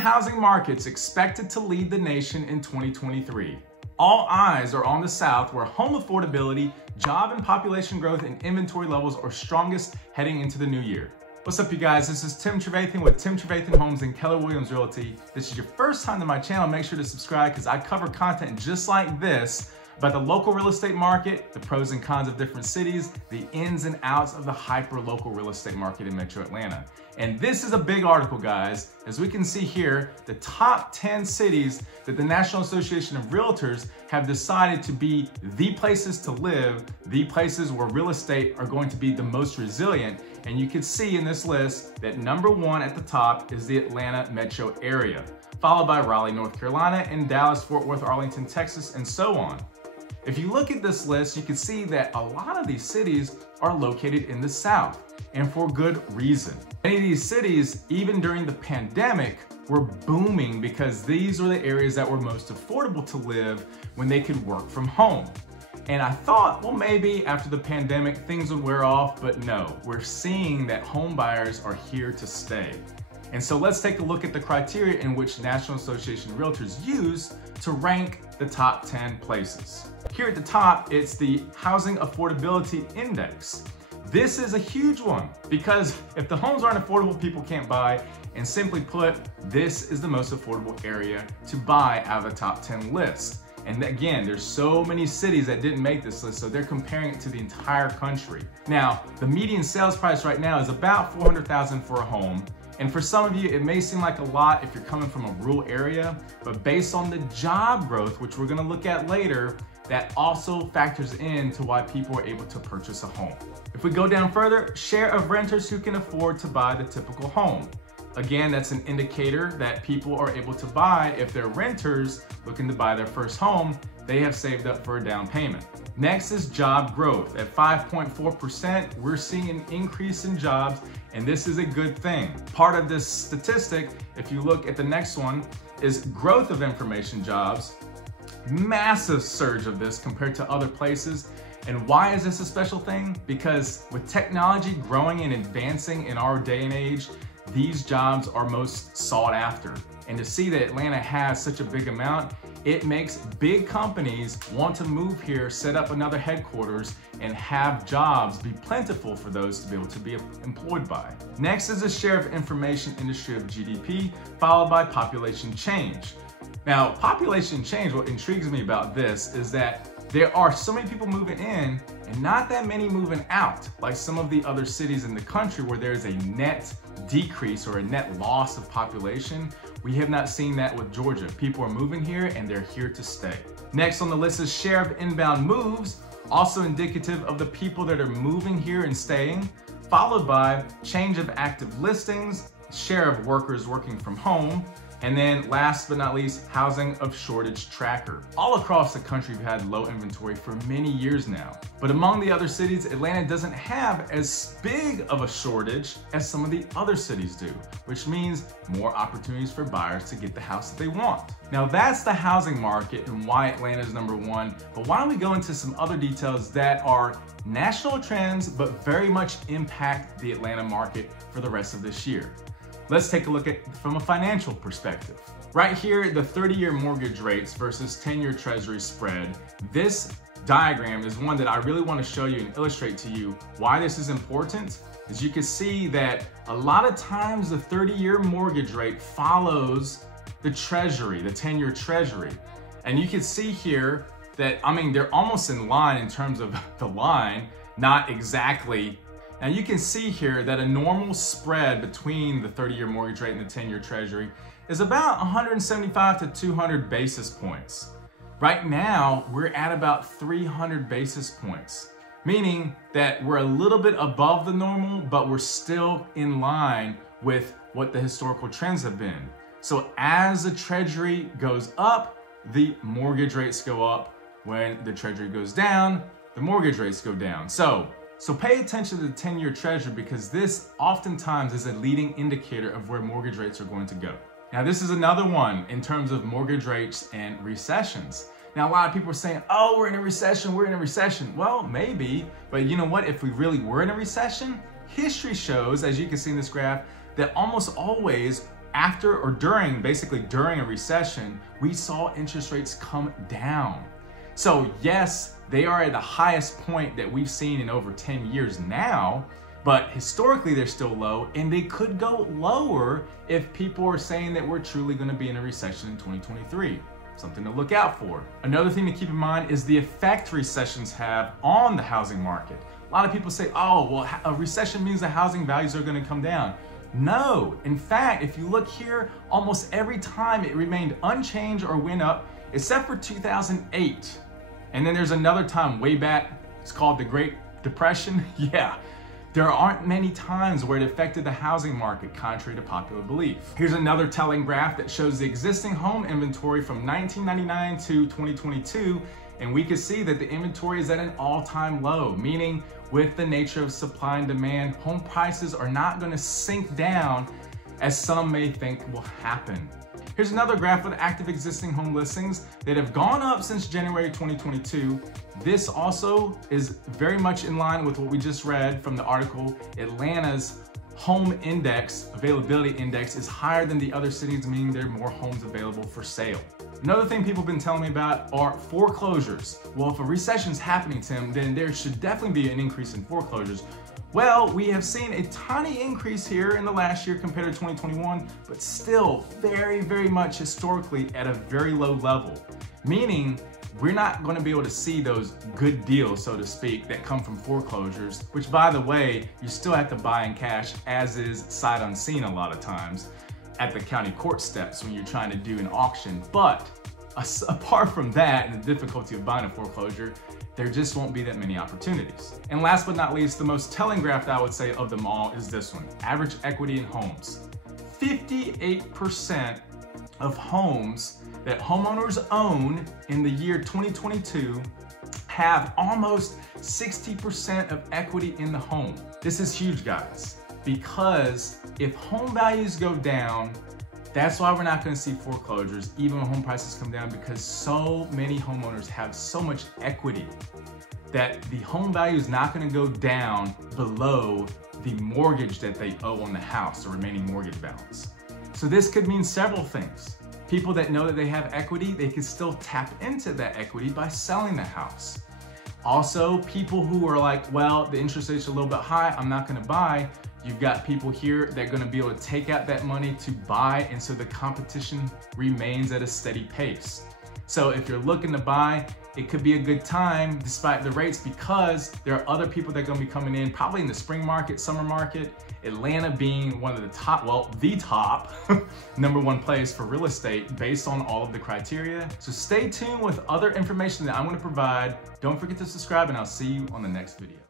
housing markets expected to lead the nation in 2023. All eyes are on the South, where home affordability, job and population growth, and inventory levels are strongest heading into the new year. What's up, you guys? This is Tim Trevathan with Tim Trevathan Homes and Keller Williams Realty. If this is your first time to my channel, make sure to subscribe because I cover content just like this about the local real estate market, the pros and cons of different cities, the ins and outs of the hyper-local real estate market in Metro Atlanta. And this is a big article, guys. As we can see here, the top 10 cities that the National Association of Realtors have decided to be the places to live, the places where real estate are going to be the most resilient. And you can see in this list that #1 at the top is the Atlanta metro area, followed by Raleigh, North Carolina, and Dallas, Fort Worth, Arlington, Texas, and so on. If you look at this list, you can see that a lot of these cities are located in the South, and for good reason. Many of these cities, even during the pandemic, were booming because these were the areas that were most affordable to live when they could work from home. And I thought, well, maybe after the pandemic, things would wear off, but no, we're seeing that home buyers are here to stay. And so let's take a look at the criteria in which National Association of Realtors use to rank the top 10 places. Here at the top, it's the Housing Affordability Index. This is a huge one because if the homes aren't affordable, people can't buy. And simply put, this is the most affordable area to buy out of the top 10 list. And again, there's so many cities that didn't make this list, so they're comparing it to the entire country. Now, the median sales price right now is about $400,000 for a home. And for some of you, it may seem like a lot if you're coming from a rural area, but based on the job growth, which we're gonna look at later, that also factors into why people are able to purchase a home. If we go down further, share of renters who can afford to buy the typical home. Again, that's an indicator that people are able to buy if they're renters looking to buy their first home, they have saved up for a down payment. Next is job growth. At 5.4%, we're seeing an increase in jobs, and this is a good thing. Part of this statistic, if you look at the next one, is growth of information jobs. Massive surge of this compared to other places. And why is this a special thing? Because with technology growing and advancing in our day and age, these jobs are most sought after. And to see that Atlanta has such a big amount, it makes big companies want to move here, set up another headquarters, and have jobs be plentiful for those to be able to be employed by. Next is the share of information industry of GDP, followed by population change. Now, population change, what intrigues me about this is that there are so many people moving in and not that many moving out, like some of the other cities in the country where there's a net decrease or a net loss of population. We have not seen that with Georgia. People are moving here and they're here to stay. Next on the list is share of inbound moves, also indicative of the people that are moving here and staying, followed by change of active listings, share of workers working from home, and then last but not least, housing of shortage tracker. All across the country, we've had low inventory for many years now. But among the other cities, Atlanta doesn't have as big of a shortage as some of the other cities do, which means more opportunities for buyers to get the house that they want. Now that's the housing market and why Atlanta is #1, but why don't we go into some other details that are national trends, but very much impact the Atlanta market for the rest of this year. Let's take a look at it from a financial perspective. Right here, the 30-year mortgage rates versus 10-year treasury spread. This diagram is one that I really want to show you and illustrate to you why this is important. As you can see that a lot of times the 30-year mortgage rate follows the treasury, the 10-year treasury. And you can see here that, I mean, they're almost in line in terms of the line, not exactly. Now you can see here that a normal spread between the 30-year mortgage rate and the 10-year treasury is about 175 to 200 basis points. Right now, we're at about 300 basis points, meaning that we're a little bit above the normal, but we're still in line with what the historical trends have been. So as the treasury goes up, the mortgage rates go up. When the treasury goes down, the mortgage rates go down. So pay attention to the 10-year treasury because this oftentimes is a leading indicator of where mortgage rates are going to go. Now this is another one in terms of mortgage rates and recessions. Now a lot of people are saying, oh, we're in a recession. Well, maybe, but you know what? If we really were in a recession, history shows, as you can see in this graph, that almost always after or during, basically during a recession, we saw interest rates come down. So yes, they are at the highest point that we've seen in over 10 years now, but historically they're still low, and they could go lower if people are saying that we're truly going to be in a recession in 2023. Something to look out for. Another thing to keep in mind is the effect recessions have on the housing market. A lot of people say, oh, well, a recession means the housing values are going to come down. No, in fact, if you look here, almost every time it remained unchanged or went up, except for 2008. And then there's another time way back, it's called the Great Depression. Yeah, there aren't many times where it affected the housing market, contrary to popular belief. Here's another telling graph that shows the existing home inventory from 1999 to 2022, and we can see that the inventory is at an all-time low, meaning with the nature of supply and demand, home prices are not going to sink down as some may think will happen. Here's another graph of active existing home listings that have gone up since January 2022. This also is very much in line with what we just read from the article. Atlanta's home index, availability index, is higher than the other cities, meaning there are more homes available for sale. Another thing people have been telling me about are foreclosures. Well, if a recession's happening, Tim, then there should definitely be an increase in foreclosures. Well, we have seen a tiny increase here in the last year compared to 2021, but still very, very much historically at a very low level, meaning we're not going to be able to see those good deals, so to speak, that come from foreclosures, which, by the way, you still have to buy in cash, as is sight unseen a lot of times at the county court steps when you're trying to do an auction. But apart from that and the difficulty of buying a foreclosure, there just won't be that many opportunities. And last but not least, the most telling graph I would say of them all is this one: average equity in homes. 58% of homes that homeowners own in the year 2022 have almost 60% of equity in the home. This is huge, guys, because if home values go down, that's why we're not going to see foreclosures even when home prices come down, because so many homeowners have so much equity that the home value is not going to go down below the mortgage that they owe on the house, the remaining mortgage balance. So this could mean several things. People that know that they have equity, they can still tap into that equity by selling the house. Also, people who are like, well, the interest rate's a little bit high, I'm not going to buy. You've got people here that are going to be able to take out that money to buy, and so the competition remains at a steady pace. So if you're looking to buy, it could be a good time despite the rates, because there are other people that are going to be coming in probably in the spring market, summer market. Atlanta being one of the top, well, the top #1 place for real estate based on all of the criteria. So stay tuned with other information that I'm going to provide. Don't forget to subscribe, and I'll see you on the next video.